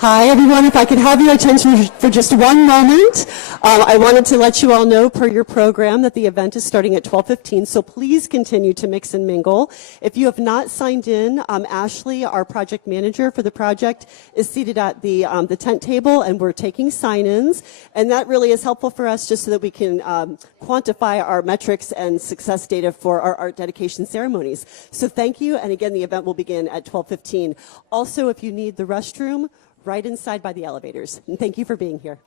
Hi, everyone. If I could have your attention for just one moment. I wanted to let you all know, per your program, that the event is starting at 12:15, so please continue to mix and mingle. If you have not signed in, Ashley, our project manager for the project, is seated at the tent table, and we're taking sign-ins, and that really is helpful for us just so that we can quantify our metrics and success data for our art dedication ceremonies. So thank you, and again, the event will begin at 12:15. Also, if you need the restroom, right inside by the elevators. And thank you for being here.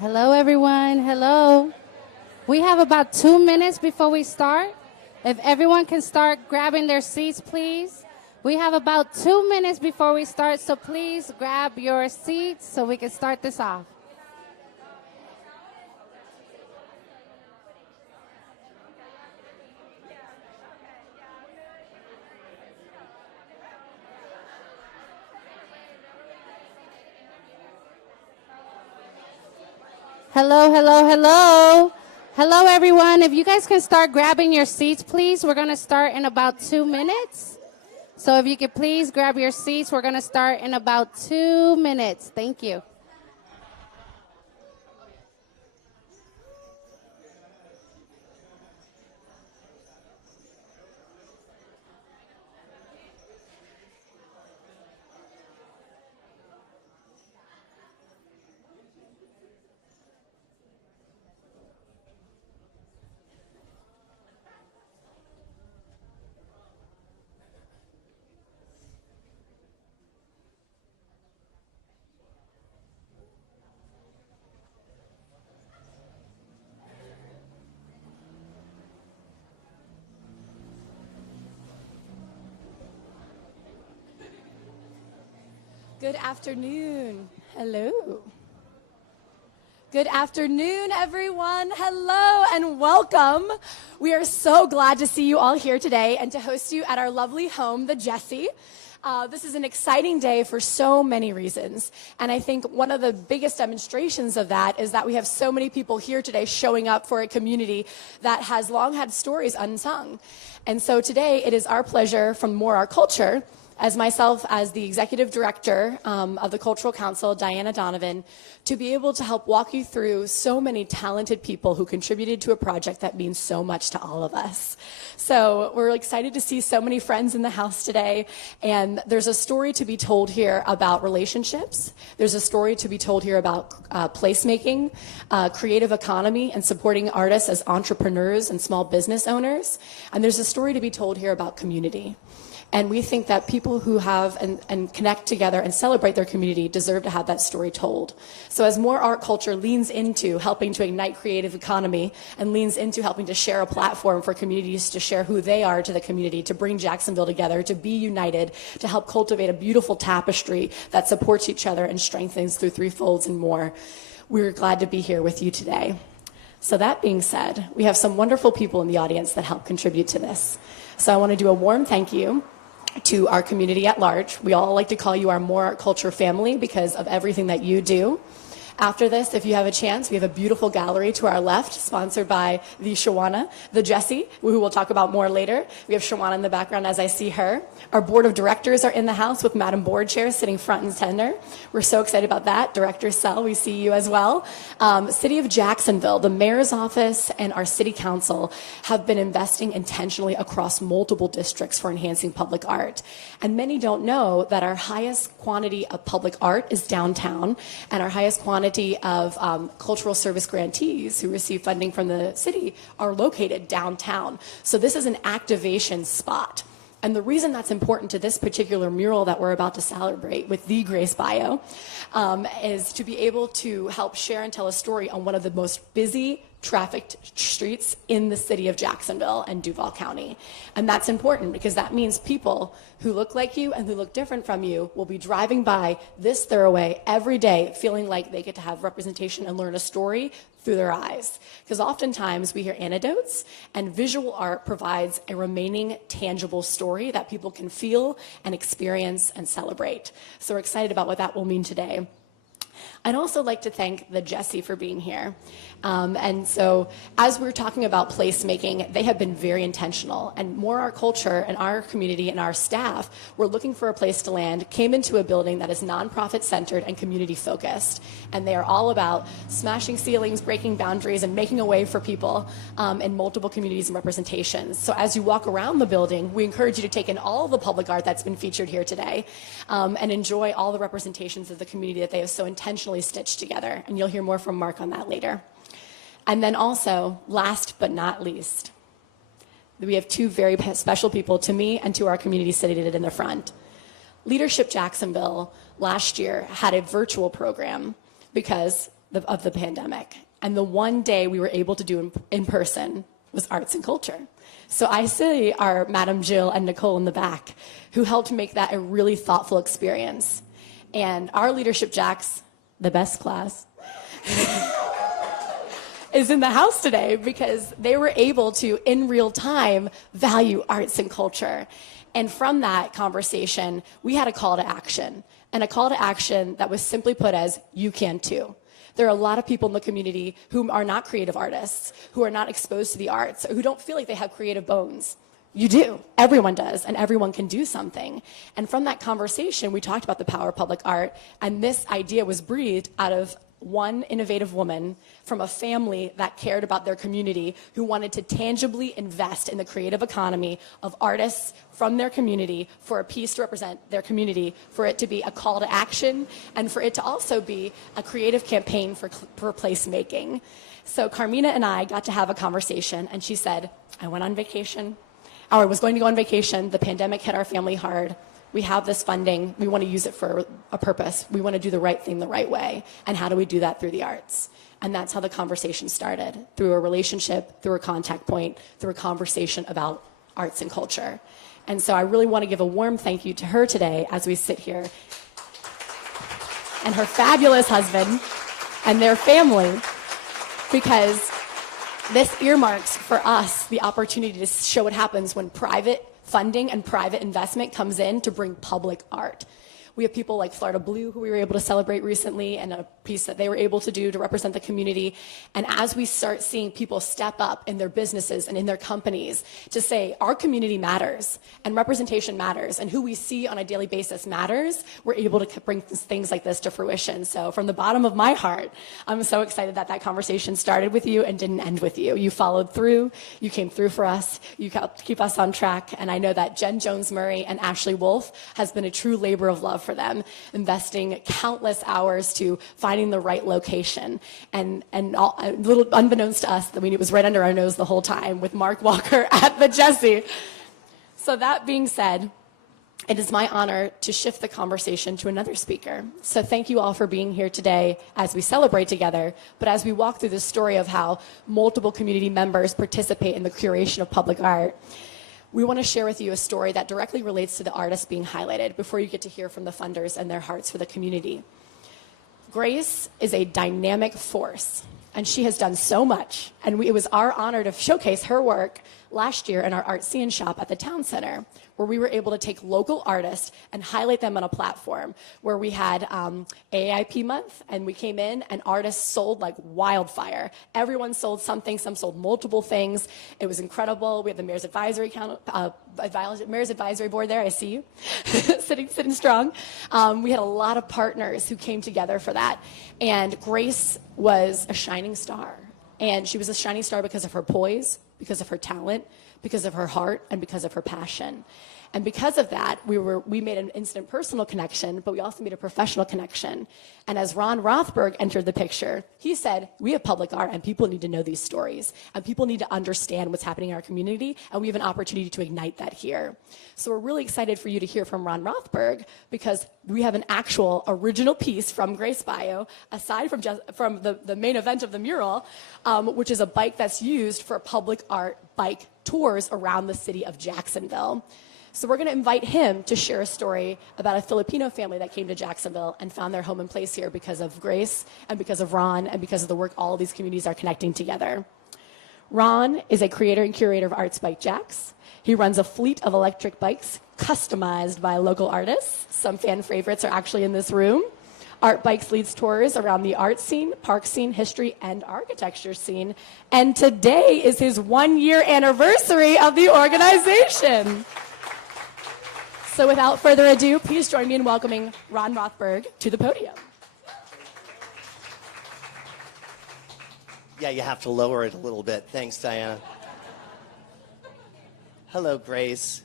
Hello, everyone. Hello. We have about 2 minutes before we start. If everyone can start grabbing their seats, please. We have about 2 minutes before we start, so please grab your seats so we can start this off. Hello, hello, hello. Hello, everyone. If you guys can start grabbing your seats, please. We're going to start in about 2 minutes. So if you could please grab your seats, we're going to start in about 2 minutes. Thank you. Good afternoon. Hello. Good afternoon, everyone. Hello and welcome. We are so glad to see you all here today and to host you at our lovely home, the Jessie. This is an exciting day for so many reasons. And I think one of the biggest demonstrations of that is that we have so many people here today showing up for a community that has long had stories unsung. And so today it is our pleasure from Mural Culture, as myself as the executive director of the Cultural Council, Diana Donovan, to be able to help walk you through so many talented people who contributed to a project that means so much to all of us. So we're excited to see so many friends in the house today, and there's a story to be told here about relationships. There's a story to be told here about placemaking, creative economy, and supporting artists as entrepreneurs and small business owners. And there's a story to be told here about community. And we think that people who have and connect together and celebrate their community deserve to have that story told. So as more art culture leans into helping to ignite creative economy and leans into helping to share a platform for communities to share who they are to the community, to bring Jacksonville together, to be united, to help cultivate a beautiful tapestry that supports each other and strengthens through three folds and more, we're glad to be here with you today. So that being said, we have some wonderful people in the audience that help contribute to this. So I want to do a warm thank you to our community at large. We all like to call you our More Art Culture family because of everything that you do. After this, if you have a chance, we have a beautiful gallery to our left, sponsored by the Shawana, the Jessie, who we'll talk about more later. We have Shawana in the background as I see her. Our board of directors are in the house with Madam Board Chair sitting front and center. We're so excited about that. Director Sell, we see you as well. City of Jacksonville, the mayor's office, and our city council have been investing intentionally across multiple districts for enhancing public art. And many don't know that our highest quantity of public art is downtown, and our highest quantity of cultural service grantees who receive funding from the city are located downtown. So this is an activation spot. And the reason that's important to this particular mural that we're about to celebrate with the Grace Bio is to be able to help share and tell a story on one of the most busy trafficked streets in the city of Jacksonville and Duval County. And that's important because that means people who look like you and who look different from you will be driving by this thoroughway every day feeling like they get to have representation and learn a story through their eyes. Because oftentimes we hear anecdotes, and visual art provides a remaining tangible story that people can feel and experience and celebrate. So we're excited about what that will mean today. I'd also like to thank the Jessie for being here. And so as we're talking about placemaking, they have been very intentional. And More Art Culture and our community and our staff were looking for a place to land, came into a building that is nonprofit centered and community focused. And they are all about smashing ceilings, breaking boundaries, and making a way for people in multiple communities and representations. So as you walk around the building, we encourage you to take in all the public art that's been featured here today and enjoy all the representations of the community that they have so intentionally stitched together. And you'll hear more from Mark on that later. And then also, last but not least, we have two very special people to me and to our community seated in the front. Leadership Jacksonville last year had a virtual program because of the pandemic. And the one day we were able to do in person was arts and culture. So I see our Madam Jill and Nicole in the back, who helped make that a really thoughtful experience. And our leadership jacks, the best class, is in the house today because they were able to, in real time, value arts and culture. And from that conversation, we had a call to action, and a call to action that was simply put as, you can too. There are a lot of people in the community who are not creative artists, who are not exposed to the arts, or who don't feel like they have creative bones. You do. Everyone does, and everyone can do something. And from that conversation, we talked about the power of public art, and this idea was breathed out of one innovative woman from a family that cared about their community, who wanted to tangibly invest in the creative economy of artists from their community for a piece to represent their community, for it to be a call to action, and for it to also be a creative campaign for placemaking. So Carmina and I got to have a conversation, and she said, I went on vacation, or I was going to go on vacation. The pandemic hit our family hard. We have this funding. We want to use it for a purpose. We want to do the right thing the right way. And how do we do that? Through the arts. And that's how the conversation started, through a relationship, through a contact point, through a conversation about arts and culture. And so I really want to give a warm thank you to her today as we sit here, and her fabulous husband and their family, because this earmarks for us the opportunity to show what happens when private funding and private investment comes in to bring public art. We have people like Florida Blue, who we were able to celebrate recently, and a piece that they were able to do to represent the community. And as we start seeing people step up in their businesses and in their companies to say, our community matters, and representation matters, and who we see on a daily basis matters, we're able to bring things like this to fruition. So from the bottom of my heart, I'm so excited that that conversation started with you and didn't end with you. You followed through, you came through for us, you helped keep us on track, and I know that Jen Jones-Murray and Ashley Wolf has been a true labor of love for them, investing countless hours to finding the right location. And all, a little unbeknownst to us, that we knew it was right under our nose the whole time with Mark Walker at the Jessie. So that being said, it is my honor to shift the conversation to another speaker. So thank you all for being here today as we celebrate together, but as we walk through the story of how multiple community members participate in the curation of public art. We want to share with you a story that directly relates to the artists being highlighted before you get to hear from the funders and their hearts for the community. Grace is a dynamic force, and she has done so much. And it was our honor to showcase her work last year in our art scene shop at the Town Center, where we were able to take local artists and highlight them on a platform where we had AIP month, and we came in and artists sold like wildfire. Everyone sold something, some sold multiple things. It was incredible. We had the Mayor's Advisory Mayor's Advisory Board there, I see you, sitting strong. We had a lot of partners who came together for that. And Grace was a shining star. And she was a shining star because of her poise, because of her talent, because of her heart, and because of her passion. And because of that, we made an instant personal connection, but we also made a professional connection. And as Ron Rothberg entered the picture, he said, we have public art, and people need to know these stories, and people need to understand what's happening in our community, and we have an opportunity to ignite that here. So we're really excited for you to hear from Ron Rothberg, because we have an actual original piece from Grace Bio, aside from the main event of the mural, which is a bike that's used for public art bike tours around the city of Jacksonville. So we're going to invite him to share a story about a Filipino family that came to Jacksonville and found their home and place here because of Grace and because of Ron and because of the work all of these communities are connecting together. Ron is a creator and curator of Arts Bike Jacks. He runs a fleet of electric bikes customized by local artists. Some fan favorites are actually in this room. Art Bikes leads tours around the art scene, park scene, history, and architecture scene. And today is his 1-year anniversary of the organization. So without further ado, please join me in welcoming Ron Rothberg to the podium. Yeah, you have to lower it a little bit. Thanks, Diana. Hello, Grace.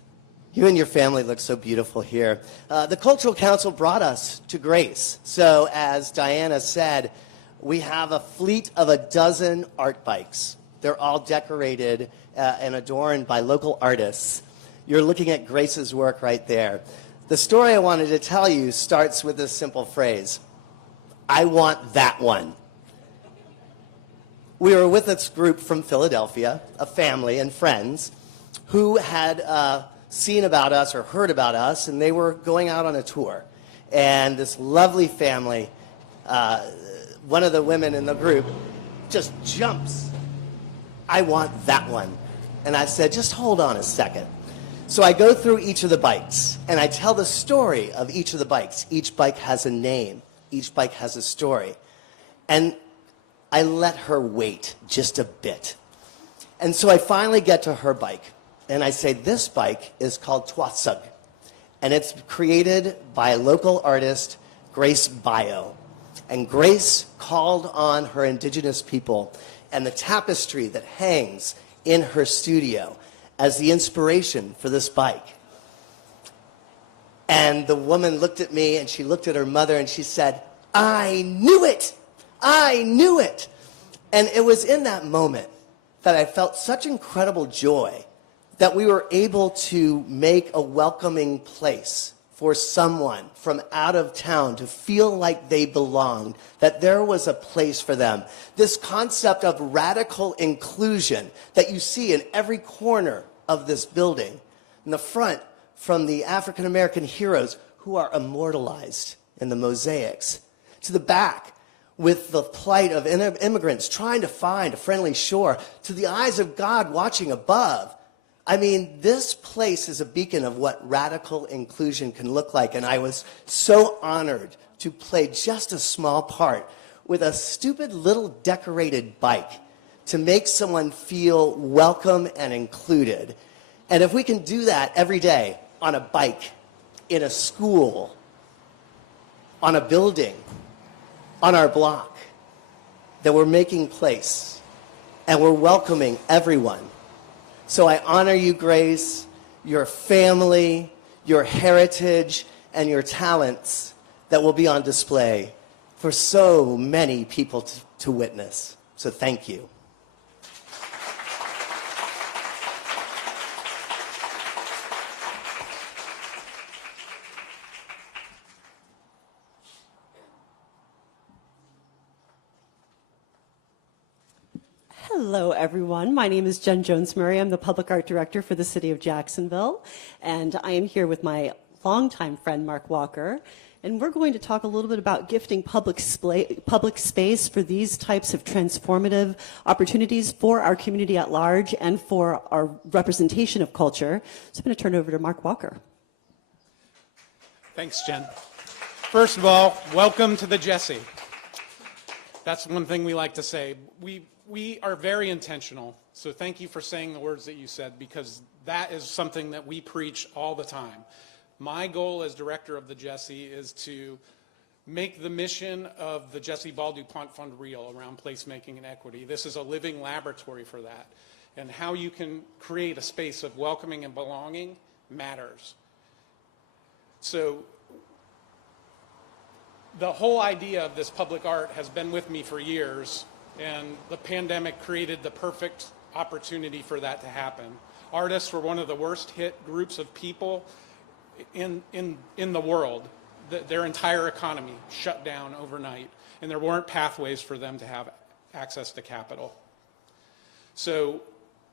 You and your family look so beautiful here. The Cultural Council brought us to Grace. So as Diana said, we have a fleet of 12 art bikes. They're all decorated and adorned by local artists. You're looking at Grace's work right there. The story I wanted to tell you starts with this simple phrase: I want that one. we were with this group from Philadelphia, a family and friends, who had seen about us or heard about us, and they were going out on a tour. And this lovely family, one of the women in the group just jumps. I want that one. And I said, just hold on a second. So I go through each of the bikes, and I tell the story of each of the bikes. Each bike has a name. Each bike has a story. And I let her wait just a bit. And so I finally get to her bike, and I say, this bike is called Tuasug, and it's created by a local artist, Grace Bio. And Grace called on her indigenous people and the tapestry that hangs in her studio as the inspiration for this bike. And the woman looked at me, and she looked at her mother, and she said, I knew it! I knew it! And it was in that moment that I felt such incredible joy that we were able to make a welcoming place for someone from out of town to feel like they belonged, that there was a place for them. This concept of radical inclusion that you see in every corner of this building. In the front, from the African American heroes who are immortalized in the mosaics, to the back with the plight of immigrants trying to find a friendly shore, to the eyes of God watching above. I mean, this place is a beacon of what radical inclusion can look like, and I was so honored to play just a small part with a stupid little decorated bike to make someone feel welcome and included. And if we can do that every day on a bike, in a school, on a building, on our block, that we're making place and we're welcoming everyone. So I honor you, Grace, your family, your heritage, and your talents that will be on display for so many people to witness. So thank you. Hello, everyone. My name is Jen Jones-Murray. I'm the Public Art Director for the City of Jacksonville, and I am here with my longtime friend, Mark Walker, and we're going to talk a little bit about gifting public space for these types of transformative opportunities for our community at large and for our representation of culture. So I'm going to turn it over to Mark Walker. Thanks, Jen. First of all, welcome to the Jesse. That's one thing we like to say. We are very intentional, so thank you for saying the words that you said, because that is something that we preach all the time. My goal as director of the Jesse is to make the mission of the Jesse Ball DuPont Fund real around placemaking and equity. This is a living laboratory for that. And how you can create a space of welcoming and belonging matters. So the whole idea of this public art has been with me for years, and the pandemic created the perfect opportunity for that to happen. Artists were one of the worst hit groups of people in the world. Their entire economy shut down overnight, and there weren't pathways for them to have access to capital. So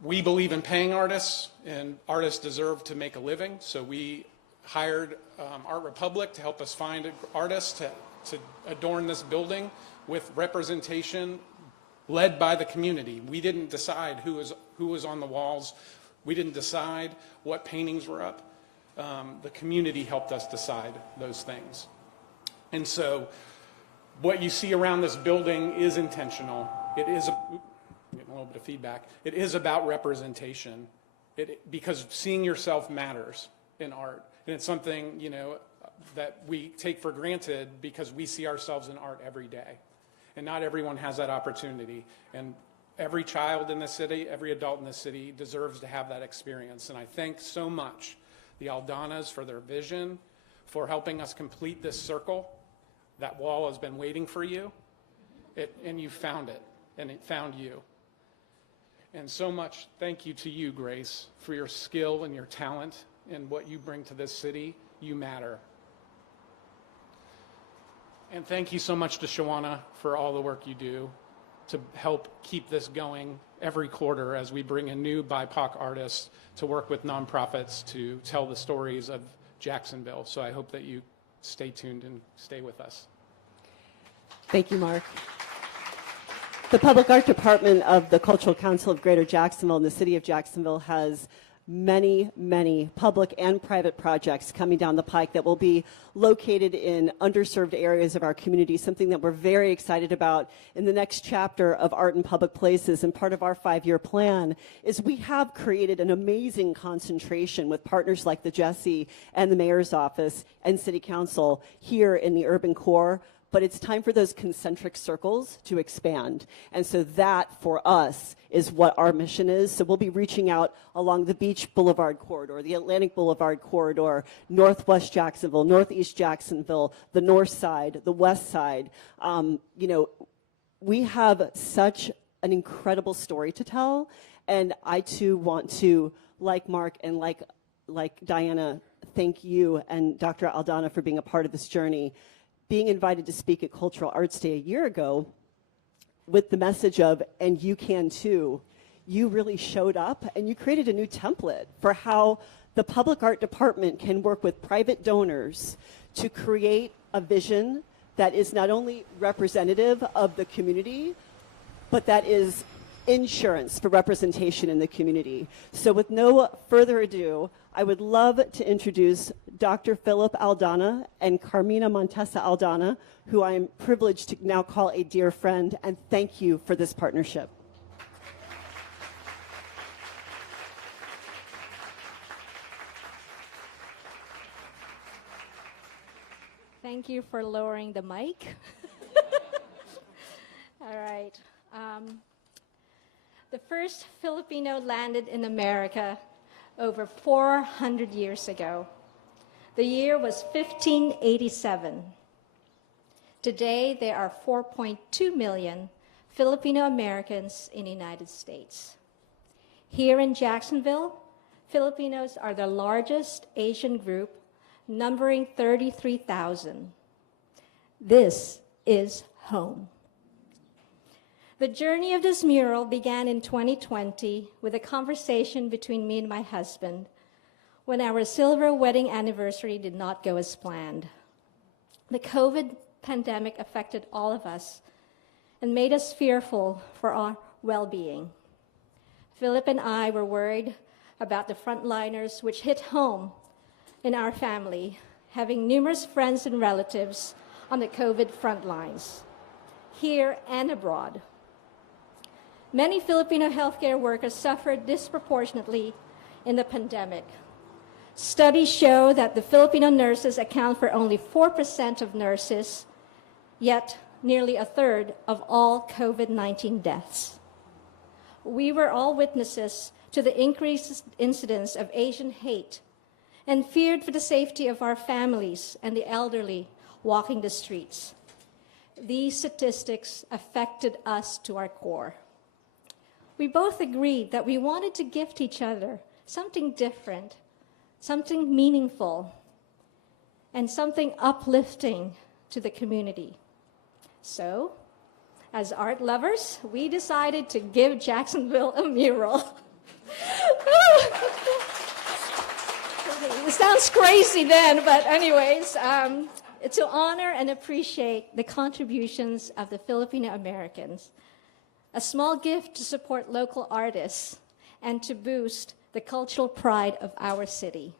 we believe in paying artists, and artists deserve to make a living. So we hired Art Republic to help us find artists to adorn this building with representation led by the community. We didn't decide who was on the walls. We didn't decide what paintings were up. The community helped us decide those things. And so what you see around this building is intentional. It is, I'm getting a little bit of feedback. It is about representation, because seeing yourself matters in art. And it's something, that we take for granted because we see ourselves in art every day. And not everyone has that opportunity. And every child in the city, every adult in the city deserves to have that experience. And I thank so much the Aldanas for their vision, for helping us complete this circle. That wall has been waiting for you, and you found it, and it found you. And so much thank you to you, Grace, for your skill and your talent and what you bring to this city. You matter. And thank you so much to Shawana for all the work you do. to help keep this going every quarter as we bring in new BIPOC artists to work with nonprofits to tell the stories of Jacksonville. So I hope that you stay tuned and stay with us. Thank you, Mark. The Public Art Department of the Cultural Council of Greater Jacksonville and the City of Jacksonville has many, many public and private projects coming down the pike that will be located in underserved areas of our community, something that we're very excited about in the next chapter of Art in Public Places. And part of our 5-year plan is we have created an amazing concentration with partners like the Jesse and the Mayor's Office and City Council here in the urban core. But it's time for those concentric circles to expand. And so that, for us, is what our mission is. So we'll be reaching out along the Beach Boulevard corridor, the Atlantic Boulevard corridor, Northwest Jacksonville, Northeast Jacksonville, the North Side, the West Side. We have such an incredible story to tell. And I, too, want to, like Mark and like Diana, thank you and Dr. Aldana for being a part of this journey. Being invited to speak at Cultural Arts Day a year ago with the message of, and you can too, you really showed up and you created a new template for how the Public Art Department can work with private donors to create a vision that is not only representative of the community, but that is insurance for representation in the community. So with no further ado, I would love to introduce Dr. Philip Aldana and Carmina Montesa Aldana, who I am privileged to now call a dear friend, and thank you for this partnership. Thank you for lowering the mic. All right. The first Filipino landed in America over 400 years ago. The year was 1587. Today, there are 4.2 million Filipino Americans in the United States. Here in Jacksonville, Filipinos are the largest Asian group, numbering 33,000. This is home. The journey of this mural began in 2020 with a conversation between me and my husband when our silver wedding anniversary did not go as planned. The COVID pandemic affected all of us and made us fearful for our well-being. Philip and I were worried about the frontliners, which hit home in our family, having numerous friends and relatives on the COVID front lines, here and abroad. Many Filipino healthcare workers suffered disproportionately in the pandemic. Studies show that the Filipino nurses account for only 4% of nurses, yet nearly a third of all COVID-19 deaths. We were all witnesses to the increased incidence of Asian hate and feared for the safety of our families and the elderly walking the streets. These statistics affected us to our core. We both agreed that we wanted to gift each other something different, something meaningful, and something uplifting to the community. So, as art lovers, we decided to give Jacksonville a mural. It sounds crazy then, but anyways, to honor and appreciate the contributions of the Filipino Americans, a small gift to support local artists, and to boost the cultural pride of our city.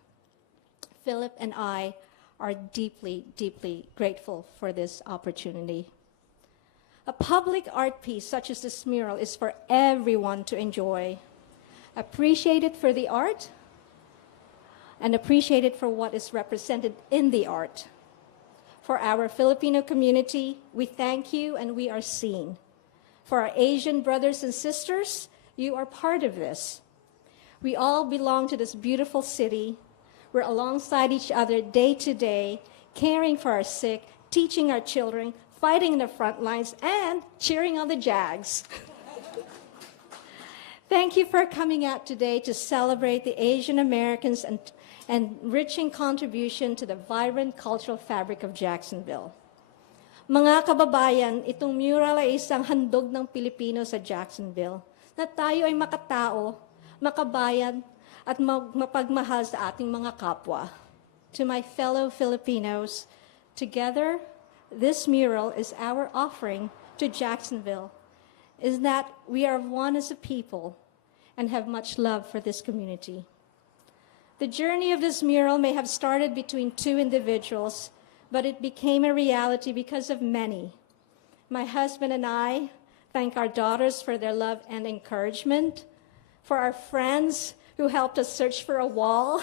Philip and I are deeply, deeply grateful for this opportunity. A public art piece such as this mural is for everyone to enjoy. Appreciate it for the art, and appreciate it for what is represented in the art. For our Filipino community, we thank you and we are seen. For our Asian brothers and sisters, you are part of this. We all belong to this beautiful city. We're alongside each other day to day, caring for our sick, teaching our children, fighting in the front lines, and cheering on the Jags. Thank you for coming out today to celebrate the Asian Americans and enriching contribution to the vibrant cultural fabric of Jacksonville. Mga kababayan, itong mural ay isang handog ng Pilipino sa Jacksonville na tayo ay makatao, makabayan, at mapagmahal sa ating mga kapwa. To my fellow Filipinos, together, this mural is our offering to Jacksonville, is that we are one as a people and have much love for this community. The journey of this mural may have started between two individuals, but it became a reality because of many. My husband and I thank our daughters for their love and encouragement, for our friends who helped us search for a wall.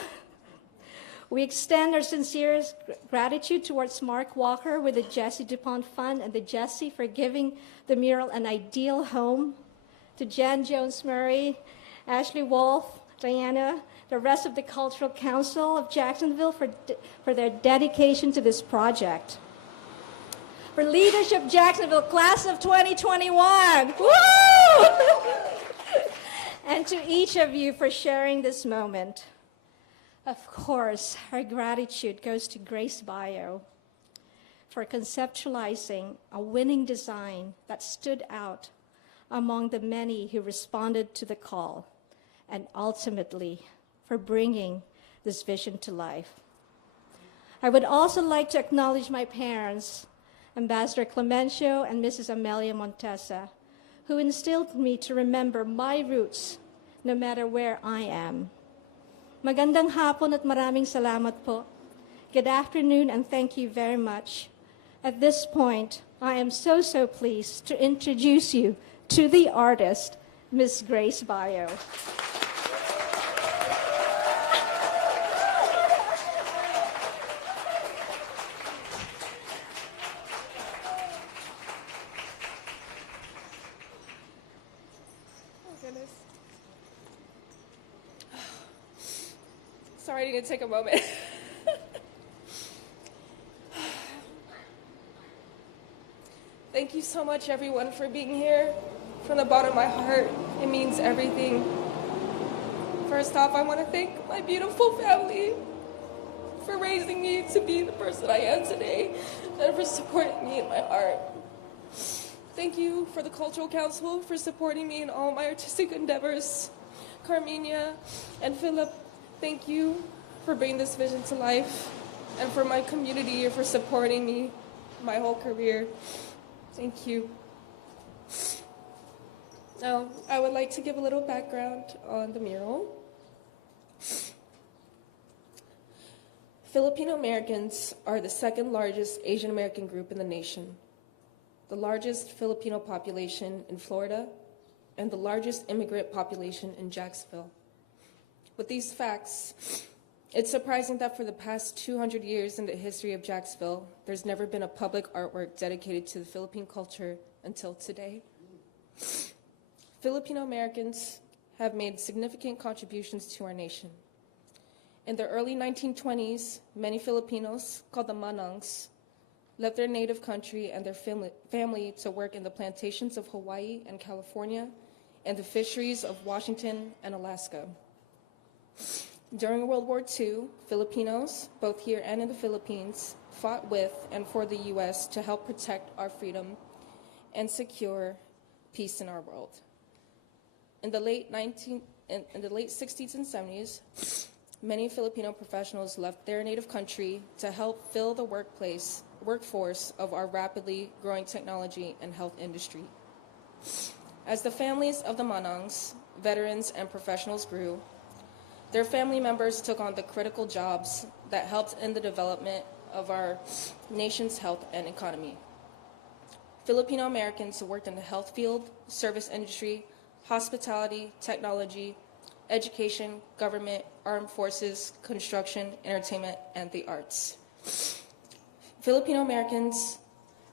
We extend our sincerest gratitude towards Mark Walker with the Jessie DuPont Fund and the Jessie for giving the mural an ideal home, to Jen Jones-Murray, Ashley Wolf, Diana, the rest of the Cultural Council of Jacksonville for their dedication to this project. For Leadership Jacksonville, Class of 2021, woo! And to each of you for sharing this moment. Of course, our gratitude goes to Grace Bio for conceptualizing a winning design that stood out among the many who responded to the call, and ultimately for bringing this vision to life. I would also like to acknowledge my parents, Ambassador Clemencio and Mrs. Amelia Montesa, who instilled me to remember my roots no matter where I am. Magandang hapon at maraming salamat po. Good afternoon and thank you very much. At this point, I am so pleased to introduce you to the artist, Miss Grace Bio. Sorry, I need to take a moment. Thank you so much, everyone, for being here. From the bottom of my heart, it means everything. First off, I want to thank my beautiful family for raising me to be the person I am today and for supporting me in my art. Thank you for the Cultural Council for supporting me in all my artistic endeavors. Carmenia and Philip, thank you for bringing this vision to life, and for my community for supporting me my whole career. Thank you. Now, I would like to give a little background on the mural. Filipino Americans are the second largest Asian American group in the nation, the largest Filipino population in Florida, and the largest immigrant population in Jacksonville. With these facts, it's surprising that for the past 200 years in the history of Jacksonville, there's never been a public artwork dedicated to the Philippine culture until today. Filipino Americans have made significant contributions to our nation. In the early 1920s, many Filipinos, called the Manangs, left their native country and their family to work in the plantations of Hawaii and California and the fisheries of Washington and Alaska. During World War II, Filipinos, both here and in the Philippines, fought with and for the U.S. to help protect our freedom and secure peace in our world. In the late 60s and 70s, many Filipino professionals left their native country to help fill the workforce of our rapidly growing technology and health industry. As the families of the Manangs, veterans, and professionals grew, their family members took on the critical jobs that helped in the development of our nation's health and economy. Filipino Americans worked in the health field, service industry, hospitality, technology, education, government, armed forces, construction, entertainment, and the arts. Filipino Americans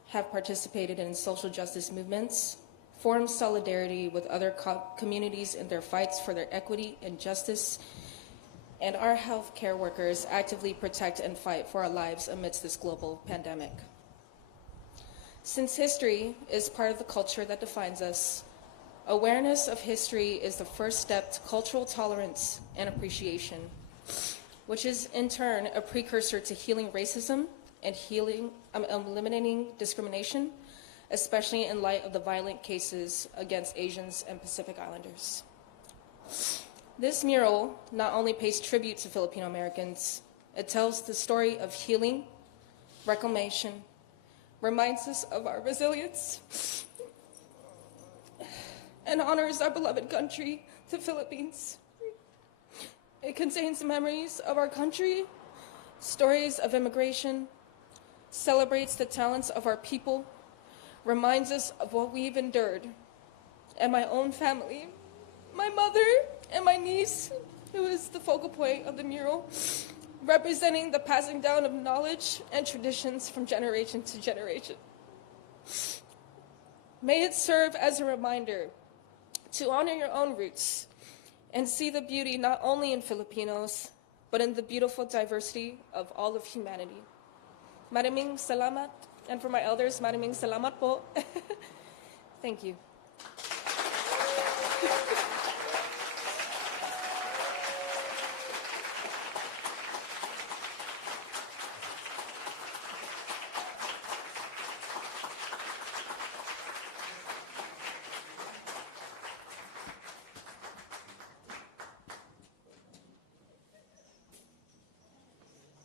have participated in social justice movements, formed solidarity with other communities in their fights for their equity and justice, and our healthcare workers actively protect and fight for our lives amidst this global pandemic. Since history is part of the culture that defines us, awareness of history is the first step to cultural tolerance and appreciation, which is in turn a precursor to healing racism and eliminating discrimination, especially in light of the violent cases against Asians and Pacific Islanders. This mural not only pays tribute to Filipino Americans, it tells the story of healing, reclamation, reminds us of our resilience, and honors our beloved country, the Philippines. It contains memories of our country, stories of immigration, celebrates the talents of our people, reminds us of what we've endured, and my own family, my mother and my niece, who is the focal point of the mural, representing the passing down of knowledge and traditions from generation to generation. May it serve as a reminder to honor your own roots and see the beauty not only in Filipinos, but in the beautiful diversity of all of humanity. Maraming salamat, and for my elders, maraming salamat po. Thank you.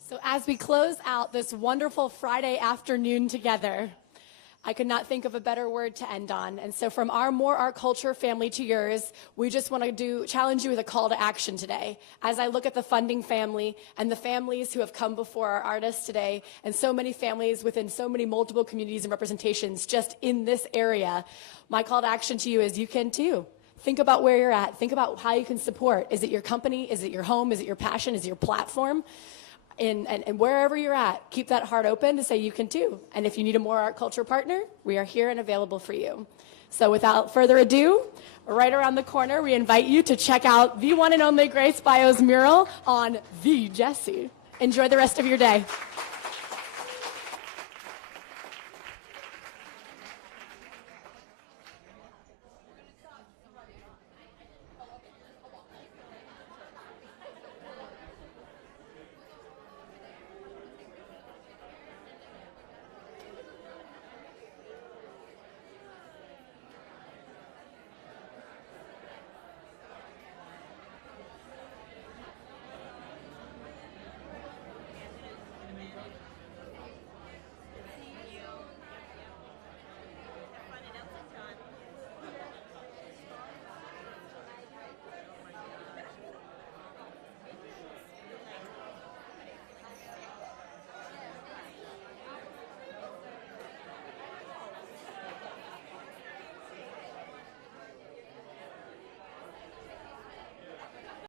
So as we close out this wonderful Friday afternoon together, I could not think of a better word to end on. And so from our More Art Culture family to yours, we just want to challenge you with a call to action today. As I look at the funding family and the families who have come before our artists today, and so many families within so many multiple communities and representations just in this area, my call to action to you is you can too. Think about where you're at. Think about how you can support. Is it your company? Is it your home? Is it your passion? Is it your platform? And wherever you're at, keep that heart open to say you can too. And if you need a More Art Culture partner, we are here and available for you. So without further ado, right around the corner, we invite you to check out the one and only Grace Bio's mural on The Jessie. Enjoy the rest of your day.